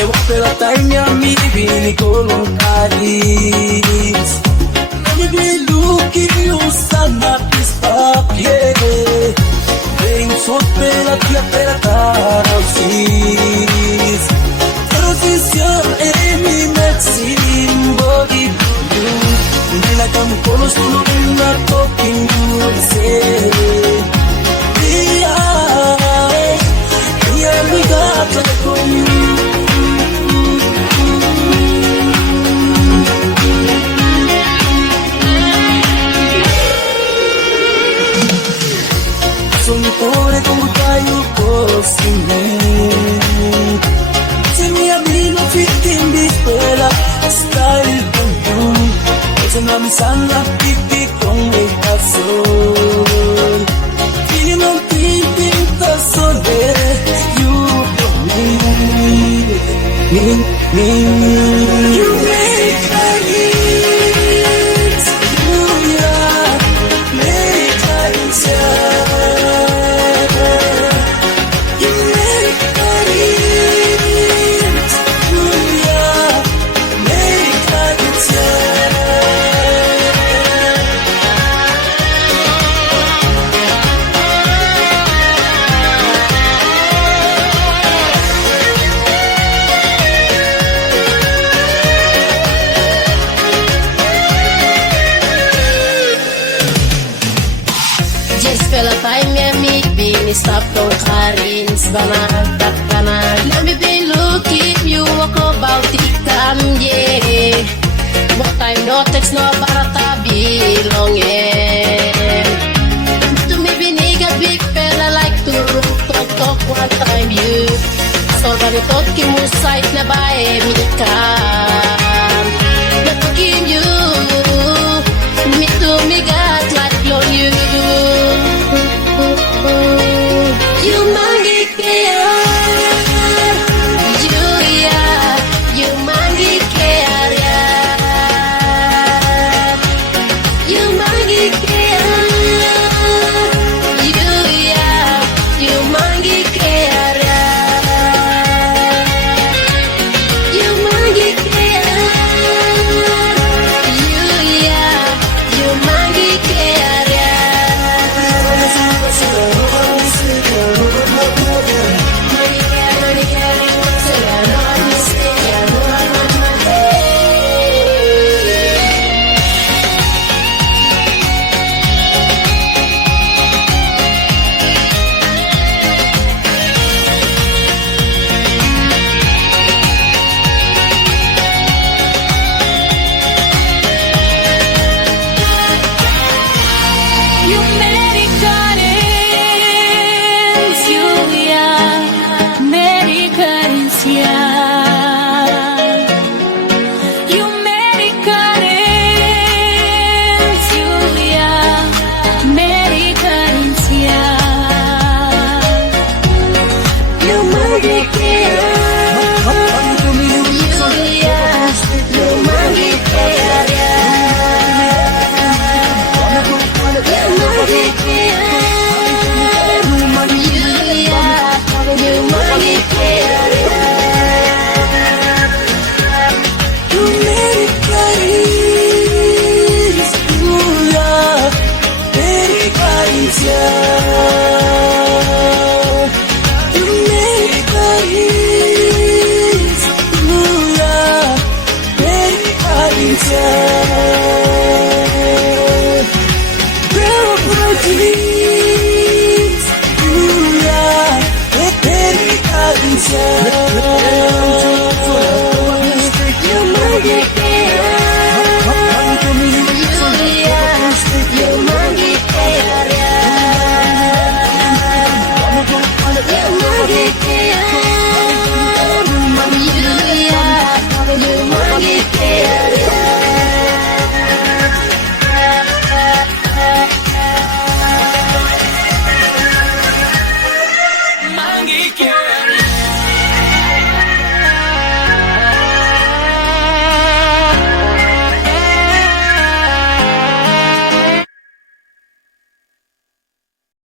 Llevo pela time mi vini coloncaris. Mi biluki usana pispapie. Vem sot pela tia pela tarausis. Transition e mi metsim body blue. Nila kam kolos tulo na talking you say. Yeah, we got to go. Sono cuore con taglio così. Se mi amico fitti in dispera, stai con tu. Se non mi sanno pipi con il cazzone. Fino non ti pinta sole, you me. You make my dreams, yeah, make my dreams, you make my dreams, yeah, make my dreams, Pela time ya mi bini stop tong karins banat kanan. Let me be looking you walk about it yeah. What time no text no barata bilongin. To me biniga big fella like to talk one time you. So bani tot ki musait na bae mi kan. Let me give you me to me got like blow you. You mangi care, you mangi care, you mangi care, you mangi care, you mangi care, you mangi care. Mangi care.